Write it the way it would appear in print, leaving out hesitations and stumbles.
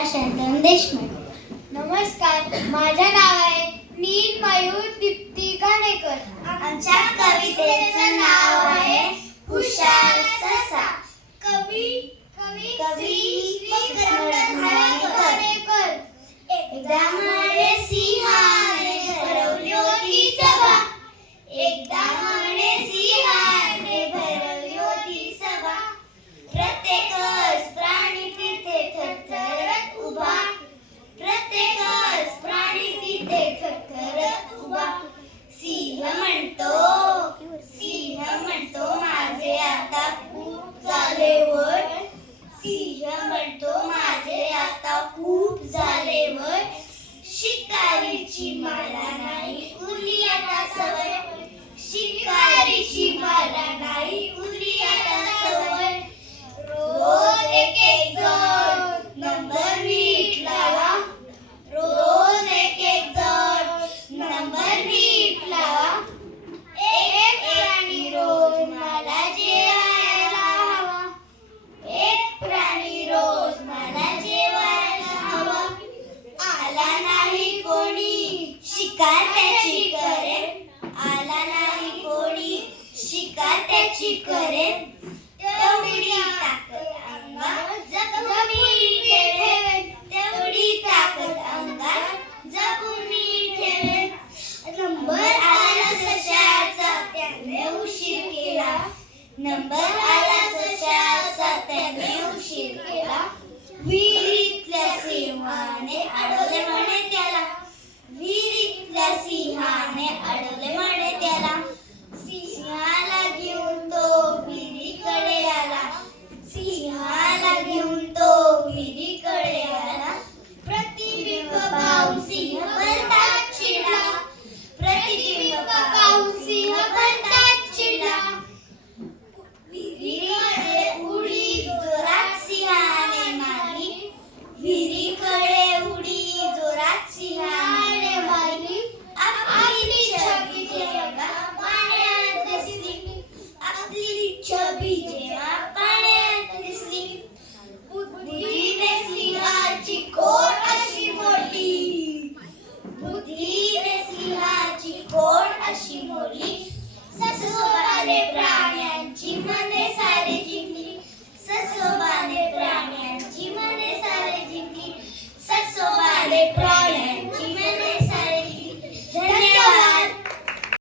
शंतनू देशमुख. नमस्कार, माझे नाव आहे नील मयूर दीप्ती घाणेकर. आमच्या कवितेचं नाव आहे हुशार ससा. कवी कवी घाणेकर. एकदा म्हणे सिंहाने भरवली होती सभा. एकदा म्हणे सिंहाने भरवली होती सभा. प्रत्येकच प्राणी तिथे थरथरत उभा. प्रत्येकच प्राणी तिथे थरथरत उभा. सिंह म्हणतो माझे आता खूप झाले वय. सिंह म्हणतो माझे आता खूप झाले वय. शिकारीची मला नाही उरली आता सवय. शिकारीची मला नाही उरली आता सवय. रोज एक जण नंबर नीट लावा. रोज एक जण नंबर नीट लावा. एक प्राणी रोज मला जेवायला हवा. एक प्राणी रोज मला जेवायला हवा. आला नाही कोणी शिकार त्याची करेन. आला नाही कोणी शिकार त्याची करेन. तेवढी ताकद अंगात जपून ठेवेन. तेवढी ताकद अंगात जपून ठेवेन. नंबर आला सशाचा त्याने उशीर केला. नंबर आला सशाचा त्याने उशीर केला. विहिरीतल्या सिंहाने अडवले म्हणे त्याला. विहिरीतल्या सिंहाने अडवले म्हणे त्याला. सिंहाला घेऊन तो विहिरीकडे आला. सिंहाला घेऊन तो विहिरीकडे आला. प्रतिबिंब पाहून सिंह भलताच चिडला. प्रतिबिंब पाहून सिंह भलताच चिडला. विहिरीकडे उडी जोरात सिंहाने मारली. विहिरीकडे उडी जोरात सिंहाने मारली. आपली छबी जगात पाण्यात दिसली. आपली छबी